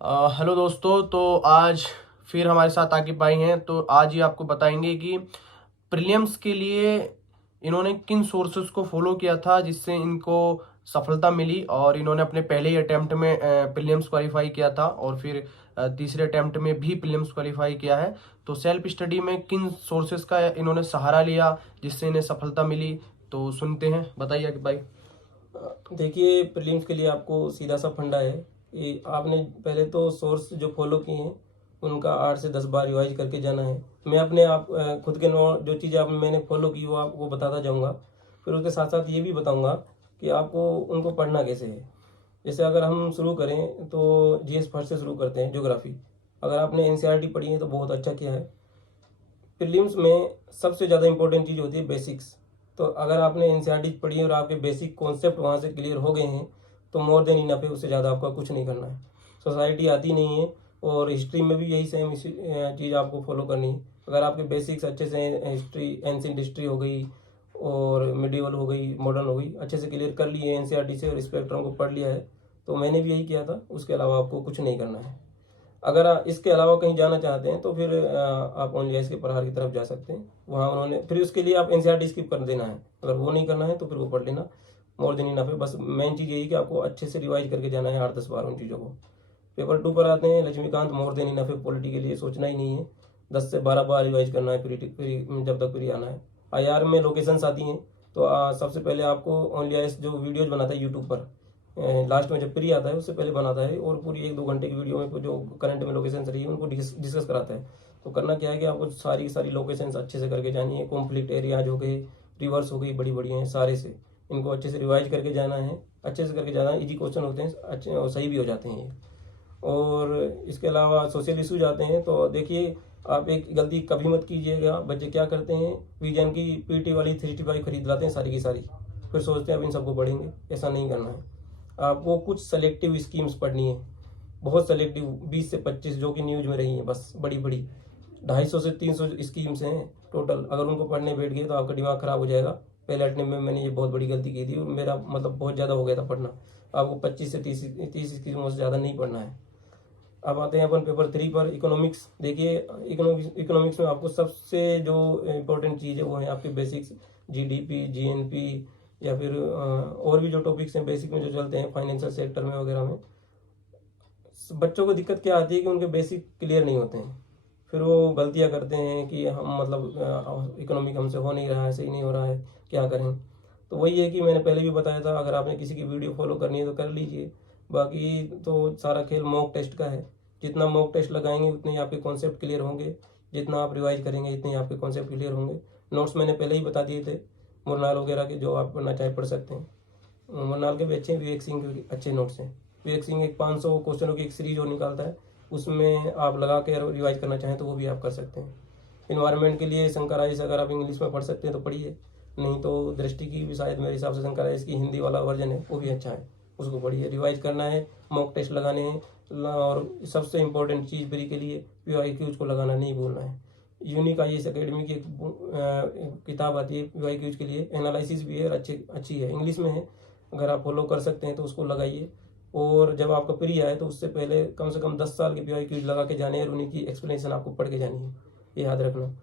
Hello दोस्तों। तो आज फिर हमारे साथ आकिब भाई हैं। तो आज ही आपको बताएंगे कि प्रीलिम्स के लिए इन्होंने किन सोर्सेज को फॉलो किया था जिससे इनको सफलता मिली, और इन्होंने अपने पहले ही अटेम्प्ट में प्रीलिम्स क्वालिफाई किया था और फिर तीसरे अटेम्प्ट में भी प्रीलिम्स क्वालिफाई किया है। तो सेल्फ स्टडी में किन सोर्सेज का इन्होंने सहारा लिया जिससे इन्हें सफलता मिली, तो सुनते हैं। बताइए आकिब भाई। देखिए, प्रीलिम्स के लिए आपको सीधा सा फंडा है कि आपने पहले तो सोर्स जो फॉलो किए हैं उनका 8 से 10 बार रिवाइज करके जाना है। मैं अपने आप खुद के नोट जो चीज़ें मैंने फॉलो की वो आपको बताता जाऊंगा। फिर उसके साथ साथ ये भी बताऊंगा कि आपको उनको पढ़ना कैसे है। जैसे अगर हम शुरू करें तो जीएस फर्स्ट से शुरू करते हैं, ज्योग्राफी। अगर आपने एनसीईआरटी पढ़ी है तो बहुत अच्छा किया है। प्रीलिम्स में सबसे ज़्यादा इंपॉर्टेंट चीज़ होती है बेसिक्स। तो अगर आपने एनसीईआरटी पढ़ी है और आपके बेसिक कॉन्सेप्ट वहाँ से क्लियर हो गए हैं तो मोर देन इनफ है, उससे ज़्यादा आपका कुछ नहीं करना है। सोसाइटी आती नहीं है और हिस्ट्री में भी यही सेम चीज़ आपको फॉलो करनी है। अगर आपके बेसिक्स अच्छे से, हिस्ट्री एंशिएंट हिस्ट्री हो गई और मिडिवल हो गई, मॉडर्न हो गई, अच्छे से क्लियर कर लिए एनसीईआरटी से और स्पेक्ट्रम को पढ़ लिया है, तो मैंने भी यही किया था। उसके अलावा आपको कुछ नहीं करना है। अगर आप इसके अलावा कहीं जाना चाहते हैं तो फिर आप ओनली एस के प्रहार की तरफ जा सकते हैं। वहाँ उन्होंने फिर उसके लिए आप एनसीईआरटी स्किप कर देना है। अगर वो नहीं करना है तो फिर वो पढ़ लेना, मोर देन इनफ है। बस मेन चीज़ यही कि आपको अच्छे से रिवाइज करके जाना है 8-10 बार उन चीज़ों को। पेपर 2 पर आते हैं, लक्ष्मीकांत। मोर देन इनफ है, पॉलिटी के लिए सोचना ही नहीं है। 10 से 12 बार रिवाइज करना है जब तक फ्री आना है। आईआर में लोकेशंस आती हैं तो सबसे पहले आपको ओनली एस जो वीडियोज बनाता है यूट्यूब पर, लास्ट में जब प्री आता है उससे पहले बनाता है और पूरी 1-2 घंटे की वीडियो में जो करंट में लोकेशन रही है उनको डिस्कस कराता है। तो करना क्या है कि आपको सारी की सारी लोकेशंस अच्छे से करके जानी है। कॉम्प्लीट एरियाज हो गए, रिवर्स हो गई, बड़ी बड़ी हैं, सारे से इनको अच्छे से रिवाइज करके जाना है। अच्छे से करके जाना है, इजी क्वेश्चन होते हैं, अच्छे और सही भी हो जाते हैं ये। और इसके अलावा सोशल इशूज आते हैं तो देखिए, आप एक गलती कभी मत कीजिएगा। बच्चे क्या करते हैं, विजन की पीटी वाली 365 खरीद लाते हैं सारी की सारी, फिर सोचते हैं अब इन सबको पढ़ेंगे। ऐसा नहीं करना है। आपको कुछ सेलेक्टिव स्कीम्स पढ़नी है, बहुत सेलेक्टिव, 20 से 25 जो कि न्यूज में रही हैं, बस बड़ी बड़ी 250 से 300 स्कीम्स हैं टोटल। अगर उनको पढ़ने बैठ गए तो आपका दिमाग खराब हो जाएगा। पहले अटेम्प्ट में मैंने ये बहुत बड़ी गलती की थी और मेरा मतलब बहुत ज़्यादा हो गया था पढ़ना। आपको 25 से 30 स्कीमों से ज़्यादा नहीं पढ़ना है। अब आते हैं अपन पेपर 3 पर, इकोनॉमिक्स। देखिए, इकोनॉमिक्स में आपको सबसे जो इम्पोर्टेंट चीज़ है वो है आपके बेसिक्स, जीडीपी, जीएनपी, या फिर और भी जो टॉपिक्स हैं बेसिक में जो चलते हैं फाइनेंशियल सेक्टर में वगैरह में। बच्चों को दिक्कत क्या आती है कि उनके बेसिक क्लियर नहीं होते हैं। फिर वो गलतियां करते हैं कि हम मतलब इकोनॉमिक हमसे हो नहीं रहा है, सही नहीं हो रहा है, क्या करें। तो वही है कि मैंने पहले भी बताया था, अगर आपने किसी की वीडियो फॉलो करनी है तो कर लीजिए। बाकी तो सारा खेल मॉक टेस्ट का है। जितना मॉक टेस्ट लगाएंगे उतने ही आपके कॉन्सेप्ट क्लियर होंगे, जितना आप रिवाइज करेंगे इतने ही आपके कॉन्सेप्ट क्लियर होंगे। नोट्स मैंने पहले ही बता दिए थे मुरनाल वगैरह के, जो आप पढ़ना चाहे पढ़ सकते हैं। मुरनाल के भी अच्छे हैं, विवेक सिंह के अच्छे नोट्स हैं। विवेक सिंह एक 500 क्वेश्चनों की एक सीरीज और निकालता है, उसमें आप लगा के रिवाइज करना चाहें तो वो भी आप कर सकते हैं। इन्वायरमेंट के लिए शंकर आइस अगर आप इंग्लिश में पढ़ सकते हैं तो पढ़िए, नहीं तो दृष्टि की भी शायद मेरे हिसाब से शंकर आइस की हिंदी वाला वर्जन है, वो भी अच्छा है, उसको पढ़िए। रिवाइज करना है, मॉक टेस्ट लगाने हैं, और सबसे इंपॉर्टेंट चीज़ प्री के लिए पीवाईक्यूज को लगाना नहीं भूलना है। यूनिक आईएएस एकेडमी की एक किताब आती है पीवाईक्यूज के लिए, एनालिसिस भी है और अच्छी है, इंग्लिश में है। अगर आप फॉलो कर सकते हैं तो उसको लगाइए। और जब आपका प्री आए तो उससे पहले कम से कम 10 साल के पीवाईक्यूज लगा के जाने हैं और उन्हीं की एक्सप्लेनेशन आपको पढ़ के जानी है, ये याद रखना।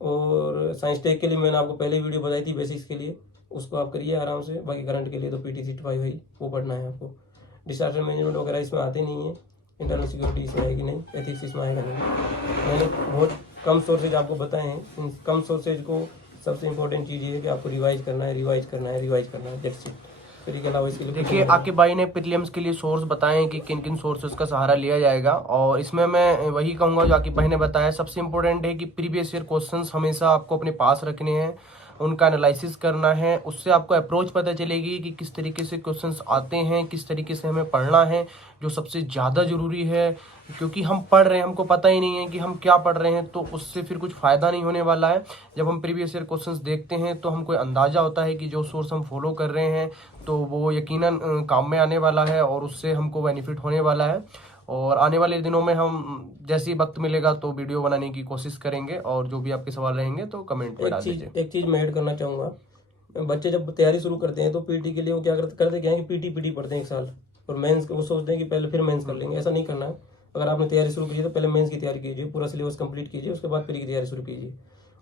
और साइंस टेक के लिए मैंने आपको पहले वीडियो बताई थी बेसिक्स के लिए, उसको आप करिए आराम से। बाकी करंट के लिए तो पीटी सीट 5 है, वो पढ़ना है आपको। डिजास्टर मैनेजमेंट वगैरह इसमें आते नहीं है। इंटरनल सिक्योरिटी इसमें आएगी नहीं, एथिक्स इसमें आएगा नहीं। मैंने बहुत कम सोर्सेज आपको बताए हैं। इन कम सोर्सेज को सबसे इंपॉर्टेंट चीज़ ये है कि आपको रिवाइज करना है, रिवाइज करना है, रिवाइज करना है, दैट्स इट। फिर इसके अलावा इसके लिए देखिए, आकिब भाई ने प्रीलिम्स के लिए सोर्स बताए कि किन किन सोर्सेज का सहारा लिया जाएगा, और इसमें मैं वही कहूंगा जो आकिब भाई ने बताया। सबसे इंपॉर्टेंट है कि प्रीवियस ईयर क्वेश्चंस हमेशा आपको अपने पास रखने हैं, उनका एनालिसिस करना है। उससे आपको अप्रोच पता चलेगी कि किस तरीके से क्वेश्चंस आते हैं, किस तरीके से हमें पढ़ना है, जो सबसे ज़्यादा ज़रूरी है। क्योंकि हम पढ़ रहे हैं, हमको पता ही नहीं है कि हम क्या पढ़ रहे हैं, तो उससे फिर कुछ फ़ायदा नहीं होने वाला है। जब हम प्रीवियस ईयर क्वेश्चंस देखते हैं तो हमको अंदाज़ा होता है कि जो सोर्स हम फॉलो कर रहे हैं तो वो यकीनन काम में आने वाला है और उससे हमको बेनिफिट होने वाला है। और आने वाले दिनों में हम जैसे ही वक्त मिलेगा तो वीडियो बनाने की कोशिश करेंगे, और जो भी आपके सवाल रहेंगे तो कमेंट में डाल दीजिए। एक चीज़ मैं ऐड करना चाहूँगा। बच्चे जब तैयारी शुरू करते हैं तो पीटी के लिए वो क्या करते क्या है कि पीटी पढ़ते हैं 1 साल, और मेंस वो सोचते हैं कि पहले फिर मेंस कर लेंगे। ऐसा नहीं करना है। अगर आपने तैयारी शुरू की तो पहले मेंस की तैयारी कीजिए, पूरा सिलेबस कंप्लीट कीजिए, उसके बाद प्री की तैयारी शुरू कीजिए।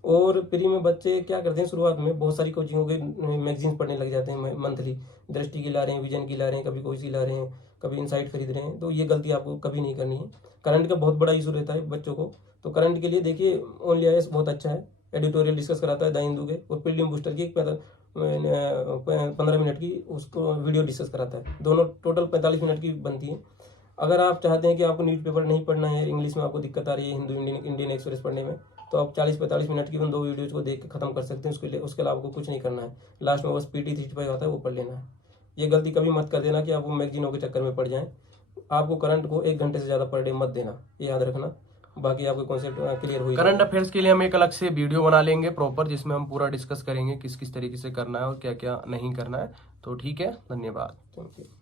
और प्री में बच्चे क्या करते हैं, शुरुआत में बहुत सारी कोचिंगों के मैगजीन पढ़ने लग जाते हैं मंथली, दृष्टि की ला रहे हैं, विजन की ला रहे हैं, कभी कोई सी ला रहे हैं, कभी इनसाइट खरीद रहे हैं। तो ये गलती आपको कभी नहीं करनी है। करंट का बहुत बड़ा इशू रहता है बच्चों को, तो करंट के लिए देखिए ओनली आईएएस बहुत अच्छा है, एडिटोरियल डिस्कस कराता है द हिंदू के, और प्रीलिम बूस्टर की 15 मिनट की उसको वीडियो डिस्कस कराता है, दोनों टोटल 45 मिनट की बनती है। अगर आप चाहते हैं कि आपको न्यूज़पेपर नहीं पढ़ना है, इंग्लिश में आपको दिक्कत आ रही है हिंदू इंडियन एक्सप्रेस पढ़ने में, तो आप 40-45 मिनट की उन 2 वीडियोज को देख के खत्म कर सकते हैं। उसके अलावा आपको कुछ नहीं करना है, लास्ट में बस पीटी 365 आता है वो पढ़ लेना है। ये गलती कभी मत कर देना कि आप वो मैगजीनों के चक्कर में पड़ जाएं। आपको करंट को 1 घंटे से ज़्यादा पर डे मत देना, ये याद रखना। बाकी आपके कॉन्सेप्ट क्लियर हुई। करंट अफेयर्स के लिए हम एक अलग से वीडियो बना लेंगे प्रॉपर, जिसमें हम पूरा डिस्कस करेंगे किस किस तरीके से करना है और क्या क्या नहीं करना है। तो ठीक है, धन्यवाद। Thank you.